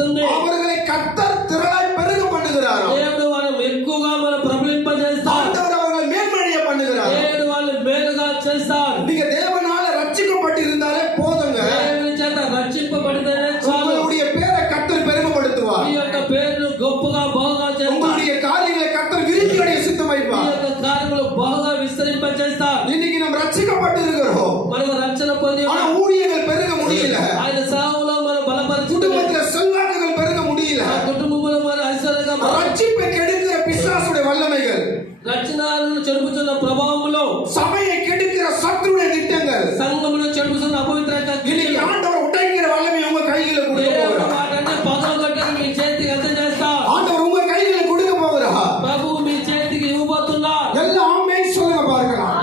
బలపరుస్తుంది. அவர்களை கர்த்தர் திரளாய் பெருக பண்ணுகிறார். దేవుడు వాళ్ళని ఎక్కువగా మన ప్రబలింపజేస్తాడు. ஆண்டவர் அவர்களை மேன்மடைய பண்ணுகிறார். దేవుడు వాళ్ళని మేలుగా చేస్తాడు. நீங்க தேவனால ரட்சிக்கப்பட்டு இருந்தாலே போதுங்க. దేవుని చేత రక్షింపబడితేనే చాలు. உங்களுடைய பேரை கர்த்தர் பெருமைப்படுத்துவார். మీ యొక్క పేరును గొప్పగా బాగా చేస్తాడు. உங்களுடைய காரியங்களை கர்த்தர் விருத்தியடைய சித்தம் మీ வைப்பார். యొక్క కార్యములు బాగా విస్తరింపజేస్తాడు. இன்னைக்கு நம்ம ரட்சிக்கப்பட்டு இருக்கிறோம். మనము రక్షణ పొంది ஆனா ஊழியங்கள் பெருக முடியல. ఆయన సేవలో మనం బలపరచుకుంటే குடும்பத்துல செல்வாக்குகள் பெருக முடியல. ఆ కుటుంబంలో మన ఐశ్వర్యంగా ரட்சிப்பை கெடுக்கிற பிசாசுடைய வல்லமைகள், రక్షణను చెడుపుతున్న ప్రభావములో சபையை கெடுக்கிற சத்துருடைய திட்டங்கள், సంఘములో చెడుపుతున్న అపవిత్రత இன்னைக்கு ஆண்டவர் உடைக்கிற வல்லமை உங்க கையில கொடுக்க போகிறார். వాటన్ని పగలగొట్టని మీ చేతికి అందజేస్తా. ஆண்டவர் உங்க கையில கொடுக்க போகிறார். ప్రభువు మీ చేతికి ఇవ్వబోతున్నారు. எல்லாம் ஆமென் சொல்லுங்க பார்க்கலாம்.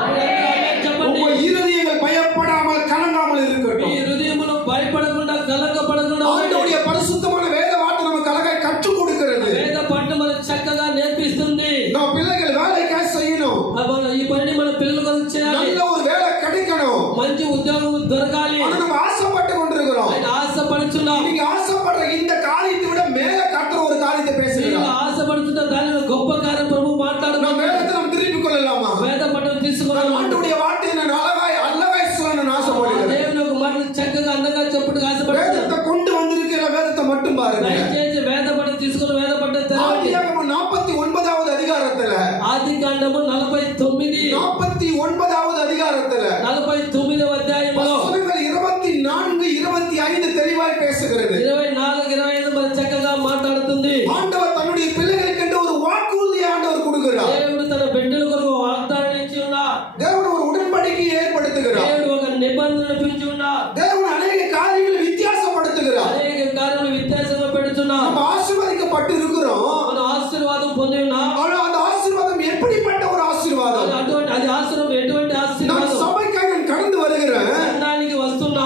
చెప్పండి. உங்க இருதயங்கள் பயப்படாமல் கலங்காமல் మీ இருக்கட்டும். హృదయములు భయపడకుండా కలగపడకుండా ஆண்டவருடைய பரிசுத்தமான வேத வார்த்தை நமக்கு அழகாய் கற்றுக் கொடுக்கிறது. వేద పట్టు మనకు చక్కగా నేర్పిస్తుంది. நம்ம பிள்ளைகள் வேலைக்காக செய்யணும். ఈ పని మన పిల్లలకు చేయాలి. நல்ல ஒரு வேலை கிடைக்கணும். మంచి ఉద్యోగం దొరకాలి. ஆனா நம்ம ஆசைப்பட்டு கொண்டிருக்கிறோம். ఆయన ఆశపడుచున్నాం. நீங்க ஆசைப்படுற இந்த காரியத்தை விட மேல கர்த்தர் ஒரு காரியத்தை మీరు பேசுகிறார். ఆశపడుతున్న దానిలో గొప్ప కార్యం ప్రభు நம்ம మాట్లాడుతున్నాం. வேதத்தை நாம் திருப்பிக் கொள்ளலாமா? వేద పట్టణం తీసుకున్నాం. ஆண்டவருடைய வார்த்தையை நான் அழகாய் சொல்லணும்னு ஆசைப்படுகிறேன். దేవుని ఒక మాట చక్కగా అందంగా చెప్పుటకు ఆశపడుతున్నాను. வேதத்தை கொண்டு வந்திருக்கிற வேதத்தை மட்டும் பாருங்க. దయచేసి వేద పట్టణం తీసుకుని వేద పట్టణం తెరవండి. ஆதியாகமம் 49வது அதிகாரத்துல, ఆది కాండము 49 49வது அதிகாரத்துல 49వ అధ్యాయములో வசனங்கள் 24, 25 தெளிவாய் பேசுகிறது. 24, 25 మరి చక్కగా మాట్లాడుతుంది. ஆண்டவர் தன்னுடைய பிள்ளைகளுக்கு ஒரு வாக்குறுதியை ஆண்டவர் கொடுக்கிறார். దేవుడు తన బిడ్డల కొరకు వాగ్దానం ఇచ్చి ఉన్నాడు. தேவன் ஒரு உடன்படிக்கையை ஏற்படுத்துகிறார். దేవుడు ఒక నిబంధన పెంచి ఉన్నాడు. தேவன் அநேக காரியங்களை வித்தியாசப்படுத்துகிறார். అనేక కార్యములు వ్యత్యాసంగా పెడుతున్నాడు. நம்ம ஆசீர்வதிக்கப்பட்டு இருக்கிறோம். మనం ఆశీర్వాదం పొంది ఉన్నాం. ஆனா அந்த ஆசீர்வாதம் எப்படிப்பட்ட ஒரு ஆசீர்வாதம்? అది ఆశీర్వాదం ఎటువంటి நான் ఆశీర్వాదం? சபைக்காக நான் கடந்து வருகிறேன். దానికి వస్తున్నా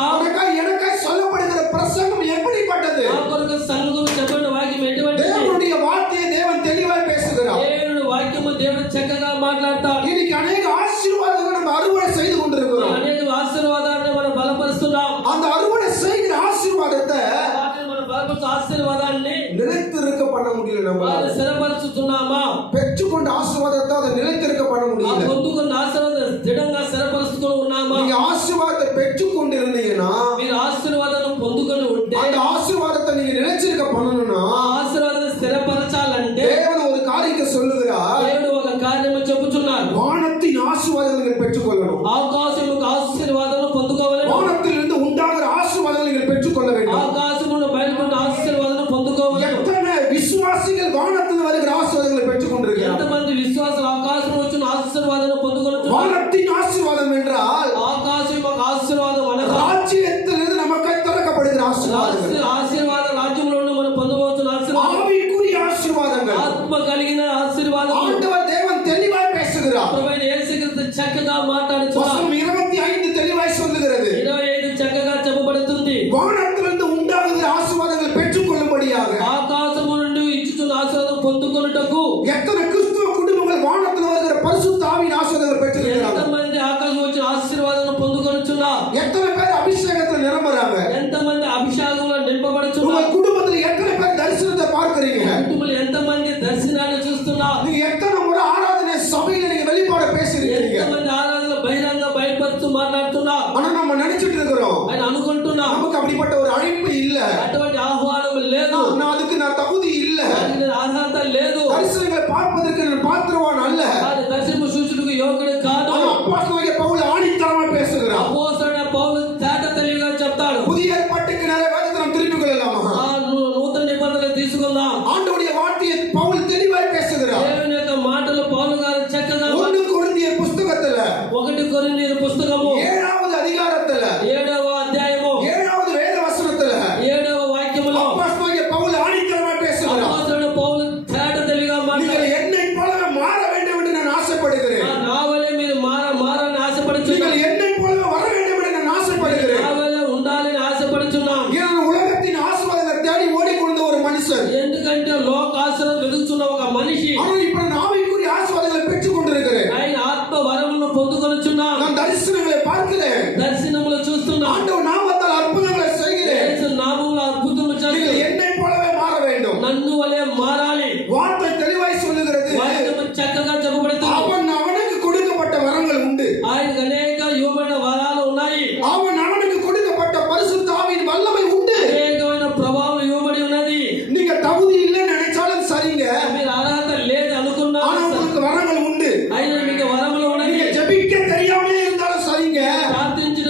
எனக்காய் சொல்லப்படுகிற பிரசங்கம் எப்படிப்பட்டது? ఆ కొరకు సంఘం చెప్పిన వాక్యం ఎటువంటిది? தேவனுடைய வார்த்தையை தேவன் தெளிவாய் பேசுகிறார். దేవుని వాక్యము దేవుడు చక్కగా మాట్లాడతాడు. இன்னைக்கு அநேக ஆசீர்வாதங்களை நம்ம அறுவடை செய்து கொண்டிருக்கிறோம். అనేక ఆశీర్వాదాలను మనం బలపరుస్తున్నాం. அந்த அறுவடை செய்கிற ஆசீர்வாதத்தை వాటిని మనం బలపరుచు ఆశీర్వాదాన్ని நிலைத்திருக்க பண்ண முடியல. நம்ம స్థిరపరుచుతున్నామా? பெற்றுக்கொண்ட ஆசீர்வாதத்தை அதை நிலைத்திருக்க பண்ண ఆ முடியல. పొందుకున్న ఆశీర్వాదం దృఢంగా స్థిరపరుచుకొని ఉన్నామా? நீங்க ஆசீர்வாதத்தை பெற்றுக்கொண்டு இருந்தீங்கன்னா మీరు ఆశీర్వాదాలను పొందుకొని ఉంటే அந்த ஆசீர்வாதத்தை நீங்க நிலைச்சிருக்க பண்ணணும்னா ఆ ఆశీర్వాదాన్ని స్థిరపరచాలంటే தேவன் ஒரு காரியத்தை சொல்லுகிறார். దేవుడు ఒక కార్యము చెప్పుచున్నాడు. வானத்தின் ஆசீர்வாதங்களை நீங்கள் பெற்றுக்கொள்ளணும். ఆకాశముకు ఆశీర్వాదాలను పొందుకోవాలి. வானத்திலிருந்து உண்டாகிற ஆசீர்வாதங்களை நீங்கள் பெற்றுக்கொள்ள வேண்டும். ఆకాశమును బయలుపడిన ఆశీర్వాదాలను పొందుకోవాలి. எத்தனை விசுவாசிகள் வானத்தில் வருகிற ஆசீர்வாதங்களை பெற்றுக்கொண்டிருக்கிறார்? ఎంతమంది విశ్వాసులు ఆకాశం వచ్చిన ఆశీర్వాదాలను పొందుకుంటున్నారు? வானத்தின் ஆசீர்வாதம் என்றால் ఆకాశం ఒక ఆశీర్వాదం అనగా ராஜ்யத்திலிருந்து நமக்கு திறக்கப்படுகிற ஆசீர்வாதங்கள், ఆశీర్వాద రాజ్యంలో మనం పొందవచ్చున ఆశీర్వాదం, ஆவிக்குரிய ஆசீர்வாதங்கள். ఆత్మ కలిగిన ఆశీర్వాదం. ஆண்டவர் தேவன் தெளிவாய் பேசுகிறார். ప్రభువైన యేసుక్రీస్తు చక్కగా మాట్లాడుచున్నాడు. வசனம் 25 தெளிவாய் சொல்லுகிறது. 25 చక్కగా చెప్పబడుతుంది. வானத்திலிருந்து உண்டாகுகிற ஆசீர்வாதங்கள் பெற்றுக்கொள்ளும்படியாக ఆకాశము నుండి ఇచ్చుచున్న ఆశీర్వాదం పొందుకొనుటకు எத்தனை கிறிஸ்துவ குடும்பங்கள் வானத்தில் வருகிற பரிசுத்த ஆவியின் ஆசீர்வாதங்கள் பெற்றிருக்கிறார்கள்? ఎంతమంది ఆకాశం వచ్చిన ఆశీర్వాదం పొందుకొనుచున్నారు? எத்தனை பேர் அபிஷேகத்தில் நிரம்புறாங்க? ఎంతమంది అభిషేకంలో నింపబడుచున్నారు? உங்கள் குடும்பத்தில் எத்தனை பேர் தரிசனத்தை பார்க்கிறீங்க? కుటుంబంలో ఎంతమంది దర్శనాన్ని చూస్తున్నారు? நீங்க எத்தனை முறை ஆராதனை சபையில நீங்க வெளிப்பாட பேசிருக்கீங்க? ఎంతమంది ఆరాధన బహిరంగ బయటపడుతూ మాట్లాడుతున్నారు? ஆனா நம்ம நினைச்சிட்டு இருக்கிறோம் ఆయన అనుకుంటున్నాం நமக்கு அப்படிப்பட்ட ஒரு அழைப்பு இல்ல, అటువంటి ఆహ్వానం లేదు, நான் அதுக்கு நான் தகுதி இல்ல, దానికి అర్హత లేదు, தரிசனங்களை பார்ப்பதற்கு நான் பாத்திரம்